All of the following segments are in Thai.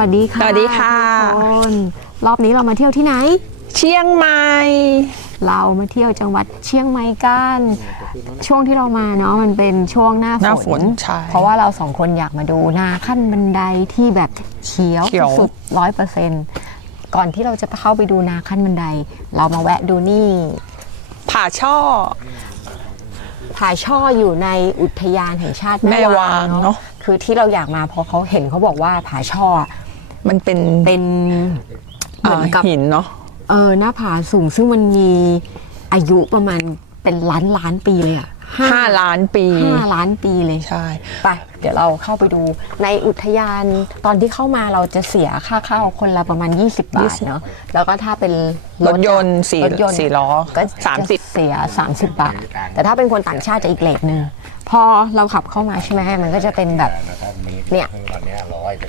วัสดีค่ะสวัสดีค่ะทุกคนรอบนี้เรามาเที่ยวที่ไหน เชียงใหม่ เรามาเที่ยวจังหวัดเชียงใหม่กัน ช่วงที่เรามาเนาะมันเป็นช่วงหน้าหน้าฝฝนใช่เพราะว่าเราสองคนอยากมาดูนาขั้นบันไดที่แบบเขียวเขียว สุดร้อยเปอร์เซ็นต์ก่อนที่เราจะเข้าไปดูนาขั้นบันได เรามาแวะดูนี่ผ่าช่อ ผาช่ออยู่ในอุทยานแห่งชาติแม่แม่วาวางงเนาะเนอะ คือที่เราอยากมาเพราะเขาเห็นเขาบอกว่าผาช่อ มันเป็นเป็นเหมือนกับอ่าหินเนาะเออหน้าผาสูงซึ่งมันมีอายุประมาณเป็นล้านล้านปีเลยอะห้าล้านปีห้าล้านปีเลยใช่ไปเดี๋ยวเราเข้าไปดูในอุทยานตอนที่เข้ามาเราจะเสียค่าเข้าคนละประมาณ 20 บาทเนาะแล้วก็ถ้าเป็นรถยนต์สี่รถยนต์สี่ล้อก็สามสิบจะเสีย 30 บาท แต่ถ้าเป็นคนต่างชาติจะอีกเลทหนึ่งพอเราขับเข้ามาใช่ไหมมันก็จะเป็นแบบเนี่ย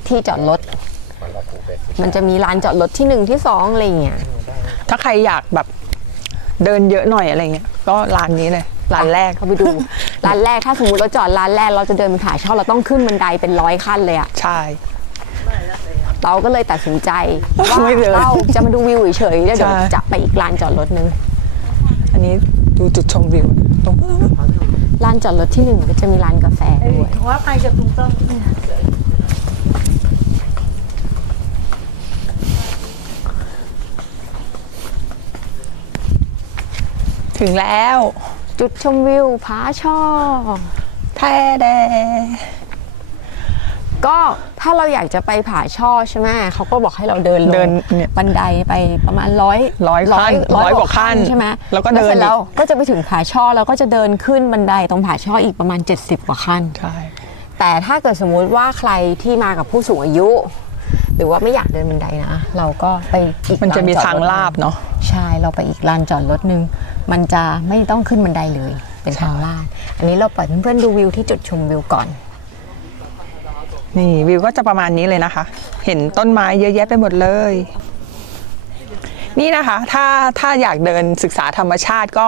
ที่จอดรถ มันจะมีลานจอดรถที่หนึ่งที่สองอะไรอย่างเงี้ยถ้าใครอยากแบบเดินเยอะหน่อยอะไรเงี้ยก็ร้านนี้เลยร้านแรกเข้าไปดู ร้านแรกถ้าสมมติเราจอดร้านแรกเราจะเดินไปผาช่อเราต้องขึ้นบันไดเป็นร้อยขั้นเลยอะใช่เราก็เลยตัดสินใจว่าไม่เดินเราจะมาดูวิวเฉยๆแล้วเดี๋ยวใช่จะไปอีกลานจอดรถนึงอันนี้ดูจุดชมวิวตรงลานจอดรถที่หนึ่งก็จะมีร้านกาแฟด้วยว่าไปกับลุงต้อ ถึงแล้ว จุดชมวิวผาช่อแท้แดก็ถ้าเราอยากจะไปผาช่อใช่ไหมเขาก็บอกให้เราเดินลงเดินเนี่ยบันไดไปประมาณร้อยร้อยขั้นร้อยกว่าขั้นใช่ไหมแล้วก็เดิน สร็จแล้วอีกก็จะไปถึงผาช่อแล้วก็จะเดินขึ้นบันไดตรงผาช่ออีกประมาณ 70 กว่าขั้น ใช่ แต่ถ้าเกิดสมมุติว่าใครที่มากับผู้สูงอายุห รือว่าไม่อยากเดินบันไดนะ เราก็ไปอีกมันจะมีลจอดทางรถลาบเนาะใช่เราไปอีกลานจอดรถหนึง มันจะไม่ต้องขึ้นบันไดเลย เป็นทางลาด อันนี้เราปล่อยเพื่อนๆดูวิวที่จุดชมวิวก่อน นี่วิวก็จะประมาณนี้เลยนะคะ เห็นต้นไม้เยอะแยะไปหมดเลย นี่นะคะ ถ้าถ้าอยากเดินศึกษาธรรมชาติก็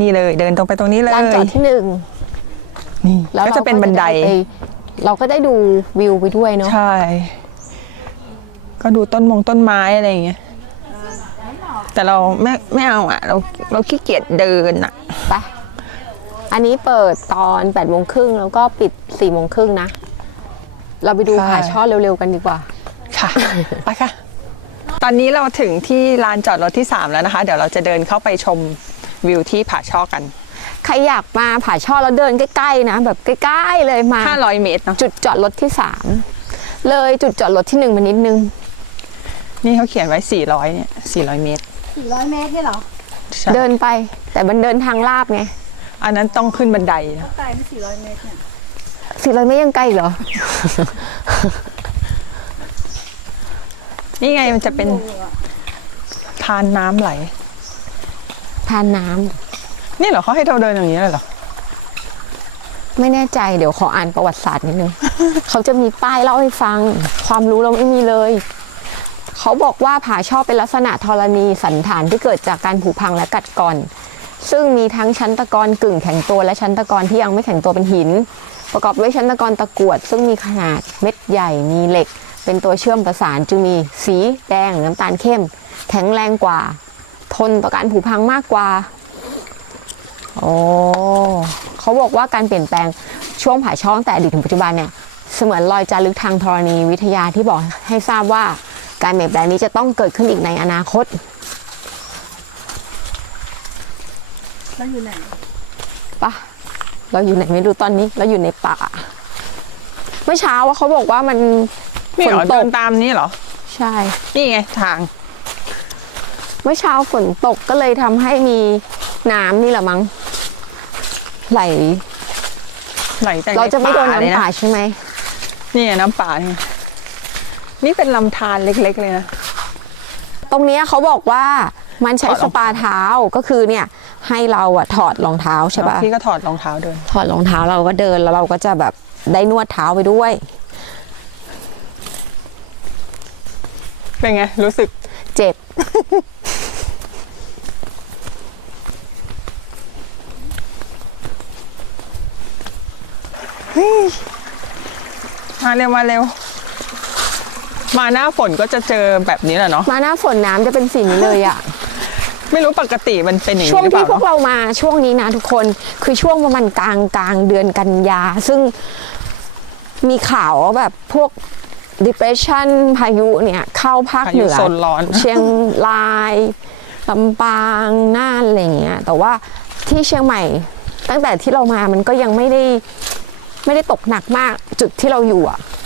นี่เลย เดินตรงไปตรงนี้เลยลานจอดที่หนึ่งนี่แล้วก็จะเป็นบันไดเราก็จะเราก็ได้ดูวิวไปด้วยเนาะใช่ ก็ดูต้นมงต้นไม้อะไรอย่างเงี้ยแต่เราไม่ไม่เอาอะ เราเราขี้เกียจเดินอะไปอันนี้เปิดตอน8ปดโมงครึ่งแล้วก็ปิด4ี่โมงครึ่งนะ เราไปดูใช่ผาช่อเร็วๆกันดีกว่า ค่ะ ไปค่ะ ตอนนี้เราถึงที่ลานจอดรถที่ 3 แล้วนะคะ เดี๋ยวเราจะเดินเข้าไปชมวิวที่ผาช่อกัน ใครอยากมาผาช่อแล้วเดินใกล้ๆนะ แบบใกล้ๆเลยมา 500 เมตรเนาะจุดจอดรถที่สามเลยจุดจอดรถที่หนึ่งมานิดนึง นี่เขาเขียนไว้ 400เนี่ย400 เมตร สี่ร้อยเมตรใช่เหรอใช่เดินไป แต่มันเดินทางลาบไงอันนั้นต้องขึ้นบันไดนะ ไกลไม่สี่ร้อยเมตรเนี่ยสี่ร้อยไม่ยังไกลอีกเหรอ นี่ไงมันจะเป็นทานน้ำไหล ทานน้ำนี่เหรอเขาให้เราเดินอย่างนี้เลยเหรอ ไม่แน่ใจเดี๋ยวขออ่านประวัติศาสตร์นิดนึง เขาจะมีป้ายเล่าให้ฟัง ความรู้เราไม่มีเลย เขาบอกว่าผาช่อเป็นลักษณะธรณีสันฐานที่เกิดจากการผุพังและกัดกร่อน ซึ่งมีทั้งชั้นตะกอนกึ่งแข็งตัวและชั้นตะกอนที่ยังไม่แข็งตัวเป็นหิน ประกอบด้วยชั้นตะกอนตะกรวด ซึ่งมีขนาดเม็ดใหญ่มีเหล็ก เป็นตัวเชื่อมประสานจึงมีสีแดงน้ำตาลเข้ม แข็งแรงกว่า ทนต่อการผุพังมากกว่าโอ้เขาบอกว่าการเปลี่ยนแปลงช่วงผาช่องแต่อดีตถึงปัจจุบันเนี่ยเสมือนรอยจารึกทางธรณีวิทยาที่บอกให้ทราบว่า การเปลี่ยนแปลงนี้จะต้องเกิดขึ้นอีกในอนาคตแล้วอยู่ไหนปะเราอยู่ไหนไม่รู้ตอนนี้ เราอยู่ในป่า เมื่อเช้าว่าเขาบอกว่ามันนี่ฝเหนรอตเดิกนตามนี้เหรอ ใช่ นี่ไงทาง เมื่อเช้าฝนตกก็เลยทำให้มีน้ำนี่แหละมั้งไหล ไหลแต่เราจะไม่โดนเลยน้ำป่าใช่ไหม นี่ไงน้ำป่านี่ นี่เป็นลำธารเล็ก ๆ เลยนะ ตรงเนี้ยเขาบอกว่ามันใช้ถอดรสองเท้าปาเท้าก็คือเนี่ยให้เราอะถอดรองเท้าใช่ปะพี่ก็ถอดรองเท้าเดิน ถอดรองเท้าเราก็เดินแล้วเราก็จะแบบได้นวดเท้าไปด้วย เป็นไง รู้สึกเจ็บ มาเร็ว มาเร็ว มาหน้าฝนก็จะเจอแบบนี้แหละเนาะมาหน้าฝนน้ำจะเป็นสีนี้เลยอะ ไม่รู้ปกติมันเป็นอย่างช่วนี้งหรือเปที่พวล่ากเนอะเรามาช่วงนี้นะทุกคนคือช่วงประมาณกลางกลางเดือนกันยา ซึ่งมีข่าวว่าแบบพวก depression พายุเนี่ยเข้าภาคพาเหยุนือ โซนร้อน เชียงรายลำปางน่านอะไรอย่างเงี้ยแต่ว่าที่เชียงใหม่ตั้งแต่ที่เรามามันก็ยังไม่ได้ไม่ได้ตกหนักมากจุดที่เราอยู่อะเ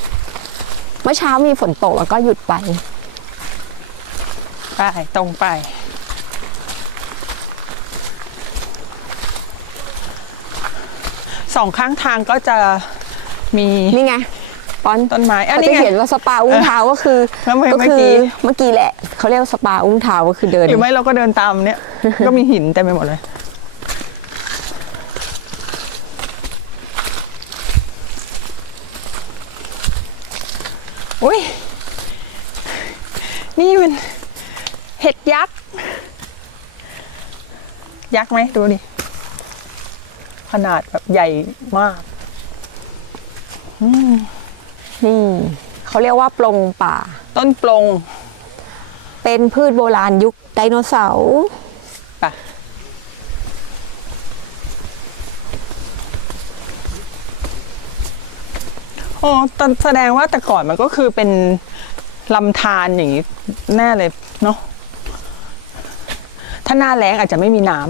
มื่อเช้ามีฝนตกแล้วก็หยุดไป ไปตรงไป สองข้างทางก็จะมีนี่ไงปอนต้นไม้อันเขานี้จะไงเขียนว่าสปาอุ้งเท้าก็คือแล้วเมื่อก็เมื่อคืกี้เมื่อกี้แหละเขาเรียกว่าสปาอุ้งเท้าก็คือเดินหรือไม่เราก็เดินตามเนี่ย ก็มีหินเต็มไปหมดเลย อุ้ย นี่มันเห็ดยักษ์ ยักษ์ไหมดูดิ ขนาดแบบใหญ่มาก นี่เขาเรียกว่าปลงป่า ต้นปลง เป็นพืชโบราณยุคไดโนเสาร์ อ๋อแต่แสดงว่าแต่ก่อนมันก็คือเป็นลำธารอย่างนี้แน่เลยเนาะถ้าหน้าแล้งอาจจะไม่มีน้ำ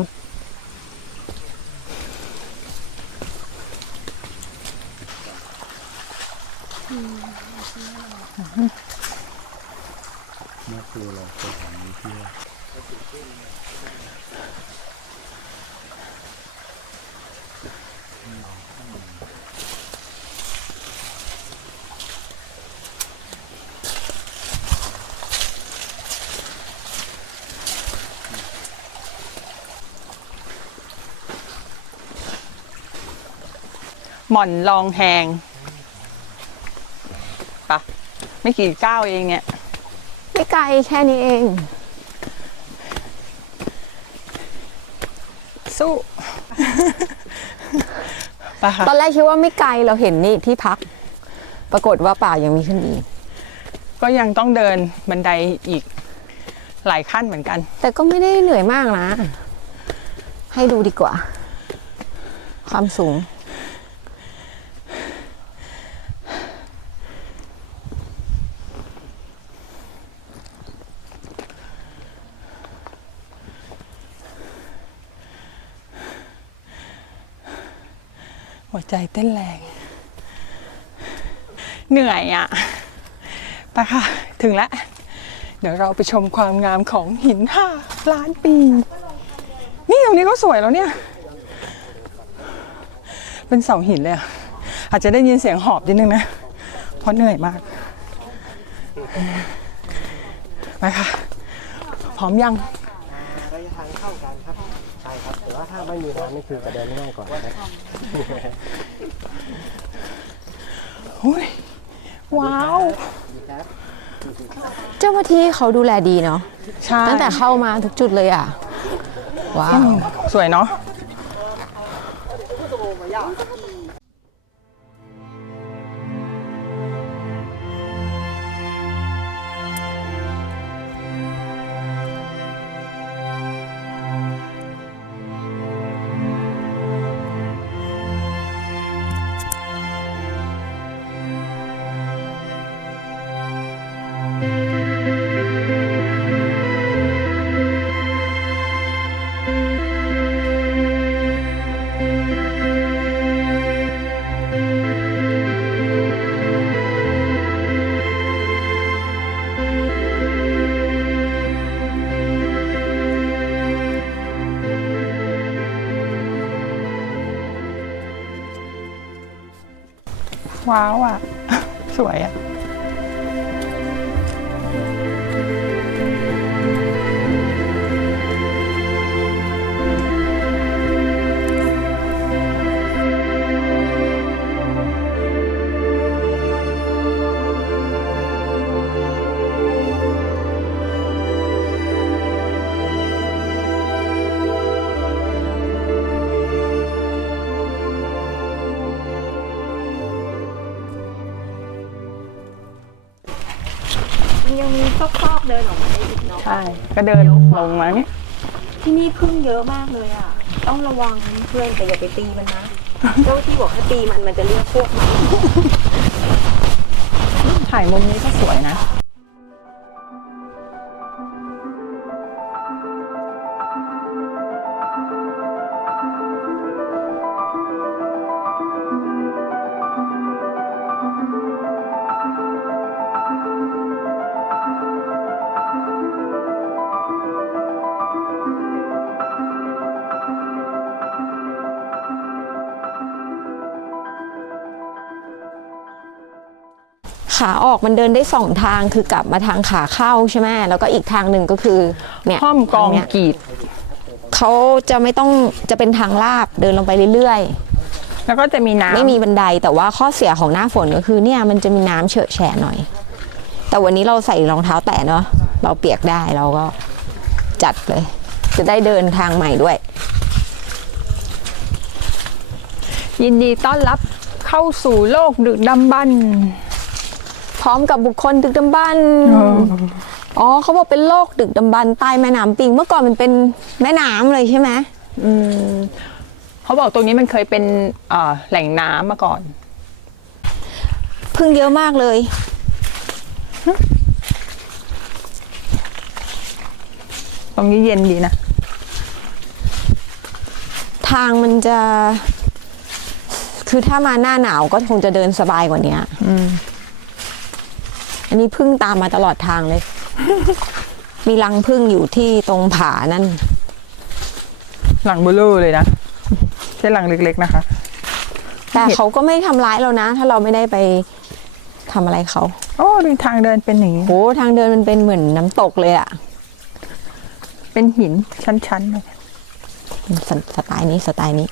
หม่อนรองแหงปะไม่กี่ก้าวเองเนี่ย ไม่ไกลแค่นี้เอง สู้ ปะค่ะตอนแรกคิดว่าไม่ไกลเราเห็นนี่ที่พัก ปรากฏว่าป่ายังมีขึ้นอีก ก็ยังต้องเดินบันไดอีกหลายขั้นเหมือนกัน แต่ก็ไม่ได้เหนื่อยมากนะ ให้ดูดีกว่า ความสูง ใจเต้นแรง เหนื่อยอะไปค่ะ ถึงแล้ว เดี๋ยวเราไปชมความงามของหินห้าล้านปี นี่ตรงนี้ก็สวยแล้วเนี่ย เป็นเสาหินเลยอะอาจจะได้ยินเสียงหอบนิดนึงนะ เพราะเหนื่อยมาก ไปค่ะ พร้อมยัง ว่าถ้าไม่มีน้ำนี่คือจะเดินง่ายกว่าครับอุ้ยว้าว เจ้าหน้าที่เขาดูแลดีเนาะใช่ตั้งแต่เข้ามาทุกจุดเลยอะ ว้าว สวยเนาะ ว้าวอะ สวยอะ ออกมาได้อีกเนาะ ใช่ ก็เดินลงมาเนี่ยที่นี่พึ่งเยอะมากเลยอะ ต้องระวังเพื่อนแต่อย่าไปตีมันนะ เจ้าที่บอกให้ตีมันมันจะเรียกพวกมันถ่ายมุมนี้ก็สวยนะ ขาออกมันเดินได้สองทางคือกลับมาทางขาเข้าใช่ไหมแล้วก็อีกทางหนึ่งก็คือเนี่ยห้อมกองทาเนี้ยกีด เขาจะไม่ต้องจะเป็นทางลาบเดินลงไปเรื่อยแล้วก็จะมีๆ น้ำไม่มีบันไดแต่ว่าข้อเสียของหน้าฝนก็คือเนี่ยมันจะมีน้ำเฉอะแฉะหน่อย แต่วันนี้เราใส่รองเท้าแตะเนาะเราเปียกได้เราก็จัดเลย จะได้เดินทางใหม่ด้วย ยินดีต้อนรับเข้าสู่โลกดึกดำบรรพ์ พร้อมกับบุคคลดึกดำบรรพ์อ๋อเขาบอกเป็นโลกดึกดำบรรพ์ใต้แม่น้ำปิง เมื่อก่อนมันเป็นแม่น้ำเลยใช่ไหมอืมเขาบอกตรงนี้มันเคยเป็นเอ่อแหล่งน้ำมาก่อน พึ่งเยอะมากเลยตรงนี้เย็นดีนะ ทางมันจะ คือถ้ามาหน้าหนาวก็คงจะเดินสบายกว่านี้อืม อันนี้พึ่งตามมาตลอดทางเลย มีรังพึ่งอยู่ที่ตรงผานั่น หลังเบลอเลยนะใช่หลังเล็กๆนะคะ แต่เขาก็ไม่ทำร้ายเรานะ ถ้าเราไม่ได้ไปทำอะไรเขาโอ้ดูทางเดินเป็นอย่างนี้โหทางเดินมันเป็นเหมือนน้ำตกเลยอะเป็นหินชั้นๆเลยสสไตล์นี้สไตล์นี้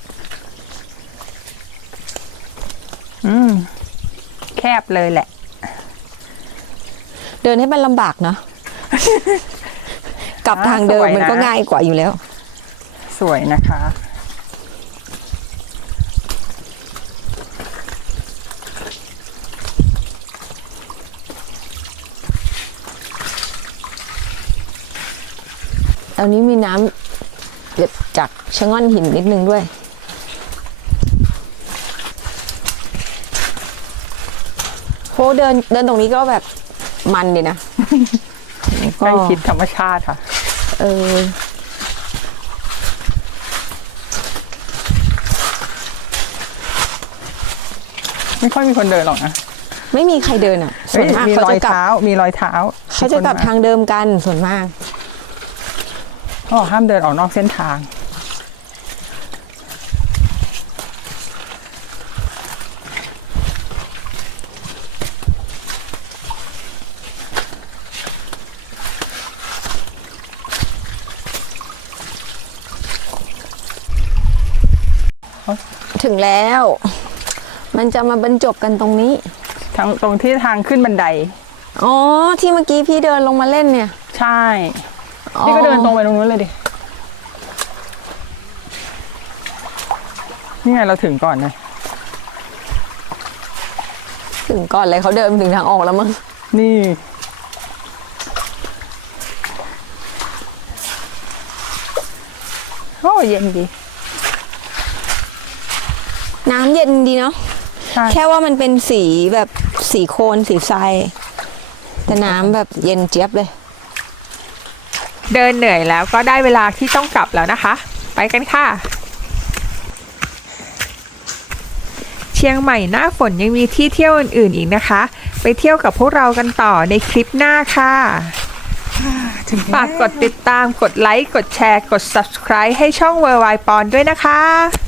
อืม แคบเลยแหละ เดินให้มันลำบากเนาะกลับทางเดิมสวยนะมันก็ง่ายกว่าอยู่แล้ว สวยนะคะ ตอนนี้มีน้ำเด็ดจากชะง่อนหินนิดนึงด้วยโหเดินเดินตรงนี้ก็แบบ มันดีนะใกล้ชิดธรรมชาติค่ะ เออไม่ค่อยมีคนเดินหรอกนะ ไม่มีใครเดินอะ ส่เฮ้วยนมากมีเขารอจะยกลับเท้า มีรอยเท้าเขาจะกลับทางเดิมกันส่วนมากเขาบอกห้ามเดินออกนอกเส้นทาง ถึงแล้ว มันจะมาบรรจบกันตรงนี้ ทางตรงที่ทางขึ้นบันได อ๋อ ที่เมื่อกี้พี่เดินลงมาเล่นเนี่ย ใช่นี่ก็เดินตรงไปตรงนู้นเลยดิ นี่ไงเราถึงก่อนนะ ถึงก่อนเลยเขาเดินถึงทางออกแล้วมั้ง นี่ โอ้เย็นดี น้ำเย็นดีเนาะใช่แค่ว่ามันเป็นสีแบบสีโคลนสีทรายแต่น้ำแบบเย็นเจี๊ยบเลย เดินเหนื่อยแล้วก็ได้เวลาที่ต้องกลับแล้วนะคะ ไปกันค่ะ เชียงใหม่หน้าฝนยังมีที่เที่ยวอื่นๆอีกนะคะ ไปเที่ยวกับพวกเรากันต่อในคลิปหน้าค่ะฝากกดติดตาม กดไลค์ กดแชร์ กด subscribe ให้ช่อง w o r l d w i d e ปอนด้วยนะคะ